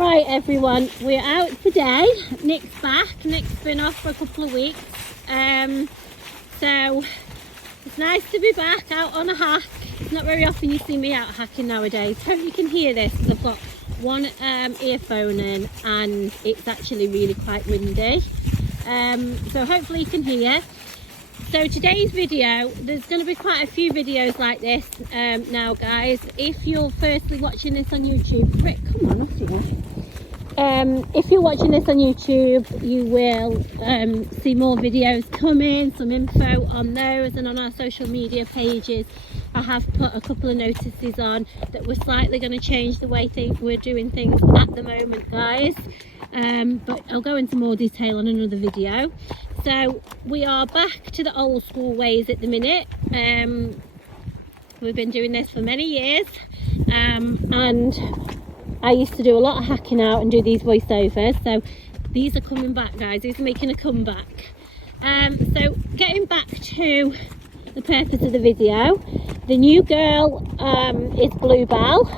Right everyone, we're out today. Nick's back. Nick's been off for a couple of weeks. So it's nice to be back out on a hack. It's not very often you see me out hacking nowadays. Hope you can hear this because I've got one earphone in and it's actually really quite windy. So hopefully you can hear. So today's video, there's going to be quite a few videos like this now guys. If you're firstly watching this on YouTube, Rick, come on off here. If you're watching this on YouTube, you will see more videos coming, some info on those, and on our social media pages I have put a couple of notices on that we're slightly going to change the way we're doing things at the moment guys, but I'll go into more detail on another video. So we are back to the old school ways at the minute. We've been doing this for many years, and I used to do a lot of hacking out and do these voiceovers, so these are coming back guys. These are making a comeback. So getting back to the purpose of the video, the new girl is Bluebelle.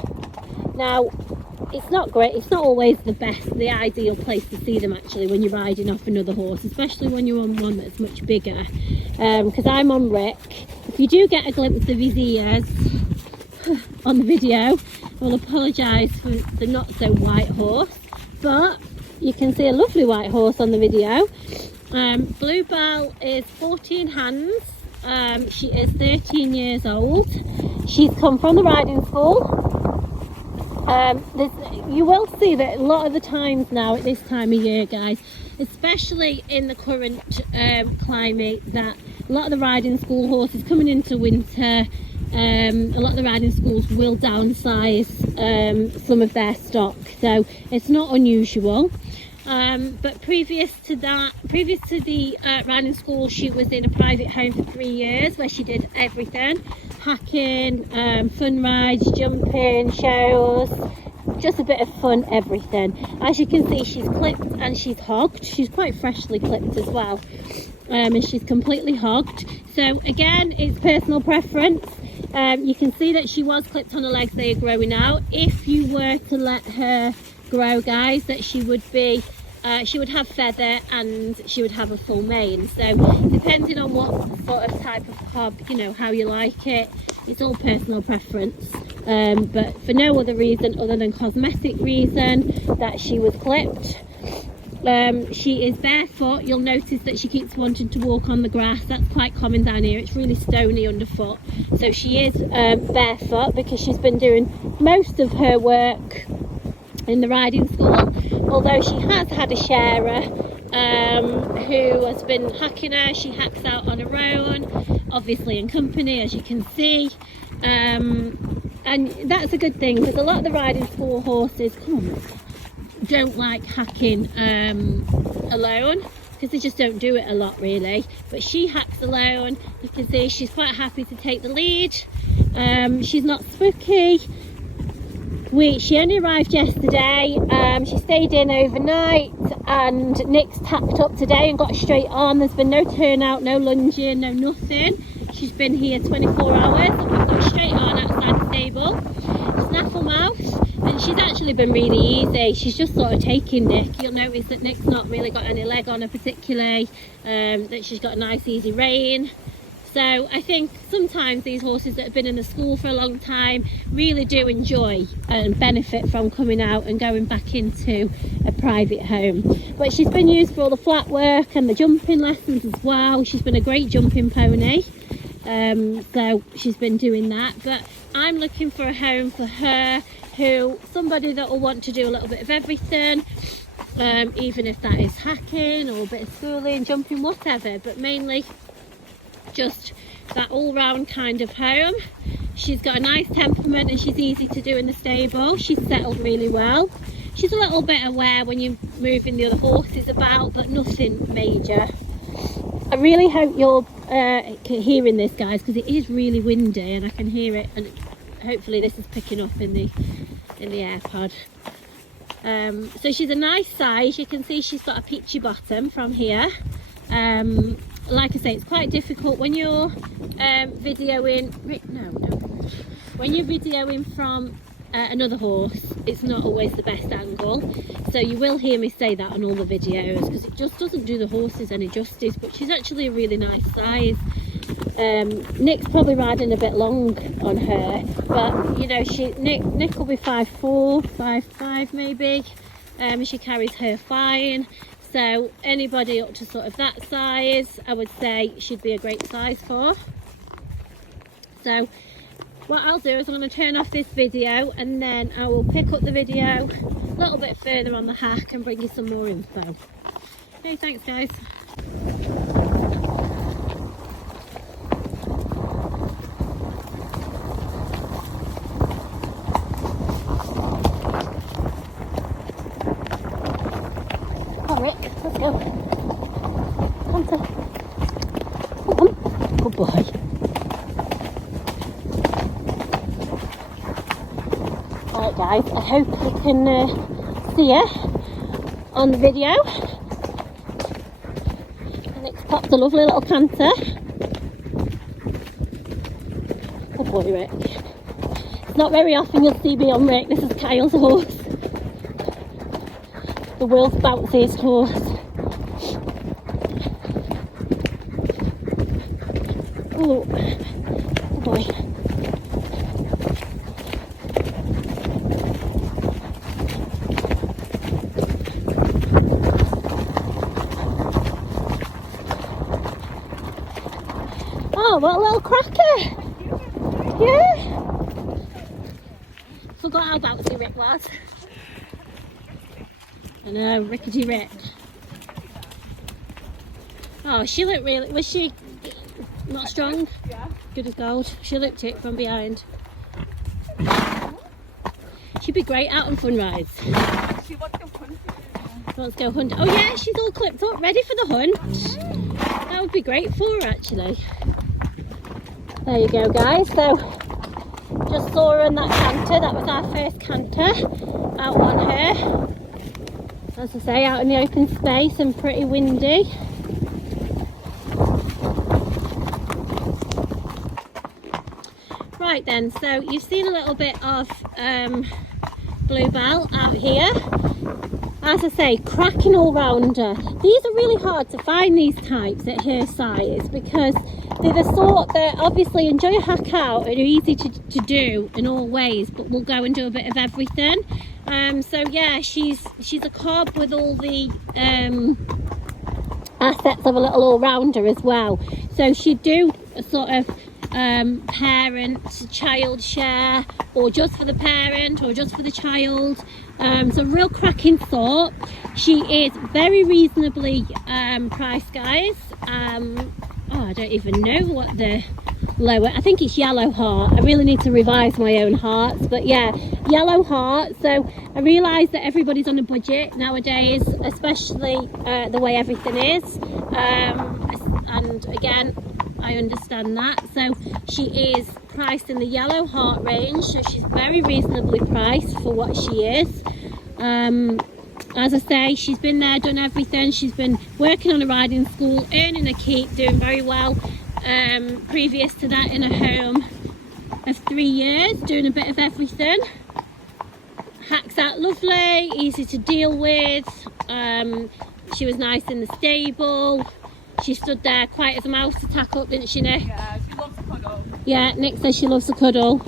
Now it's not great, it's not always the ideal place to see them actually when you're riding off another horse, especially when you're on one that's much bigger, because I'm on Rick. If you do get a glimpse of his ears on the video, I'll apologise for the not so white horse, but you can see a lovely white horse on the video. Bluebelle is 14 hands. She is 13 years old. She's come from the riding school. You will see that a lot of the times now at this time of year guys, especially in the current climate, that a lot of the riding school horses coming into winter, a lot of the riding schools will downsize some of their stock, so it's not unusual. But previous to the riding school, she was in a private home for 3 years where she did everything: hacking, fun rides, jumping, shows, just a bit of fun, everything. As you can see, she's clipped and she's hogged. She's quite freshly clipped as well, and she's completely hogged. So again, it's personal preference. You can see that she was clipped on her legs, they are growing out. If you were to let her grow guys, that she would have feather and she would have a full mane. So depending on what sort of type of hog, you know, how you like it, it's all personal preference, but for no other reason other than cosmetic reason that she was clipped. She is barefoot. You'll notice that she keeps wanting to walk on the grass. That's quite common down here. It's really stony underfoot, so she is barefoot because she's been doing most of her work in the riding school, although she has had a sharer who has been hacking her. She hacks out on her own, obviously in company, as you can see, and that's a good thing because a lot of the riding school horses don't like hacking alone, because they just don't do it a lot really. But she hacks alone. You can see she's quite happy to take the lead. She's not spooky. She only arrived yesterday. She stayed in overnight, and Nick's tacked up today and got straight on. There's been no turnout, no lunging, no nothing. She's been here 24 hours and we've got straight on outside the stable. Snaffle mouth, and she's actually been really easy. She's just sort of taking Nick. You'll notice that Nick's not really got any leg on her particularly, that she's got a nice easy rein. So I think sometimes these horses that have been in the school for a long time really do enjoy and benefit from coming out and going back into a private home. But she's been used for all the flat work and the jumping lessons as well. She's been a great jumping pony, so she's been doing that. But I'm looking for a home for her, somebody that will want to do a little bit of everything, even if that is hacking or a bit of schooling, jumping, whatever, but mainly just that all-round kind of home. She's got a nice temperament and she's easy to do in the stable. She's settled really well. She's a little bit aware when you're moving the other horses about, but nothing major. I really hope you're hearing this guys, because it is really windy and I can hear it, and hopefully this is picking up in the AirPod. So she's a nice size. You can see she's got a peachy bottom from here. Like I say, it's quite difficult when you're videoing. When you're videoing from another horse, it's not always the best angle. So you will hear me say that on all the videos, because it just doesn't do the horses any justice. But she's actually a really nice size. Nick's probably riding a bit long on her, but you know, Nick will be 5'4", 5'5" maybe. She carries her fine. So anybody up to sort of that size, I would say she'd be a great size for. So what I'll do is I'm going to turn off this video, and then I will pick up the video a little bit further on the hack and bring you some more info. Okay, thanks guys. Come on Rick, let's go. Come on, come on. Good boy. Right guys, I hope you can see her on the video. And it's popped a lovely little canter. Good boy Rick. It's not very often you'll see me on Rick. This is Kyle's horse. The world's bounciest horse. Oh, good boy. Oh, what a little cracker! Yeah! Forgot how bouncy Rick was. I know, rickety Rick. Oh, she looked really... Was she not strong? Yeah. Good as gold. She looked it from behind. She'd be great out on fun rides. She wants to go hunting. Wants to go hunting. Oh yeah, she's all clipped up, ready for the hunt. That would be great for her actually. There you go guys, so just saw her on that canter. That was our first canter out on her. As I say, out in the open space and pretty windy. Right then, so you've seen a little bit of Bluebelle out here. As I say, cracking all-rounder. These are really hard to find, these types at her size, because they're the sort that obviously enjoy a hack out and are easy to do in all ways, but will go and do a bit of everything. So yeah, she's a cob with all the assets of a little all-rounder as well. So she'd do a sort of parent-child share, or just for the parent or just for the child. So real cracking sort. She is very reasonably priced guys. Oh, I don't even know what the lower, I think it's Yellow Heart. I really need to revise my own hearts, but yeah, Yellow Heart. So I realise that everybody's on a budget nowadays, especially the way everything is, and again, I understand that. So she is priced in the Yellow Heart range, so she's very reasonably priced for what she is. As I say, she's been there, done everything. She's been working on a riding school, earning a keep, doing very well. Previous to that, in a home of 3 years, doing a bit of everything. Hacks out lovely, easy to deal with. She was nice in the stable. She stood there quiet as a mouse to tack up, didn't she, Nick? Yeah, she loves a cuddle. Yeah, Nick says she loves a cuddle.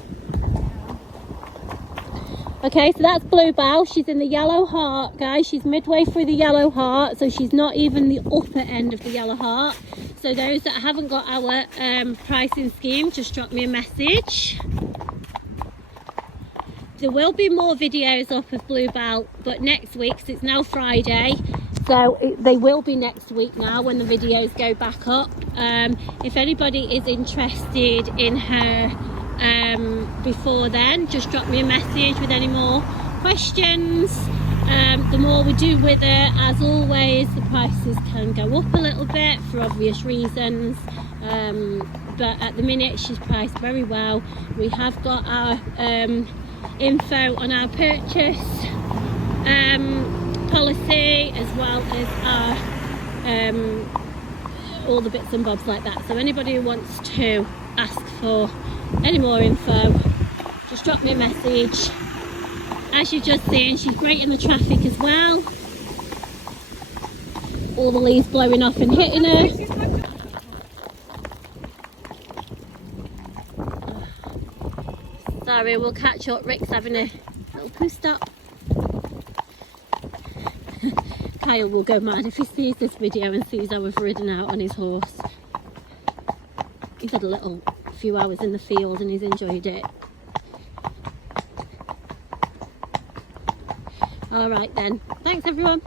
Okay, so that's Bluebelle. She's in the Yellow Heart, guys. She's midway through the Yellow Heart, so she's not even the upper end of the Yellow Heart. So those that haven't got our pricing scheme, just drop me a message. There will be more videos up of Bluebelle, but next week, 'cause it's now Friday, so they will be next week now when the videos go back up. If anybody is interested in her before then, just drop me a message with any more questions. The more we do with it, as always, the prices can go up a little bit for obvious reasons, but at the minute she's priced very well. We have got our info on our purchase policy, as well as our all the bits and bobs like that. So anybody who wants to ask for any more info, just drop me a message as you've just seen, she's great in the traffic as well. All the leaves blowing off and hitting her. Sorry, we'll catch up. Rick's having a little poo stop. Kyle will go mad if he sees this video and sees how we've ridden out on his horse. He's had a few hours in the field and he's enjoyed it. All right then. Thanks everyone.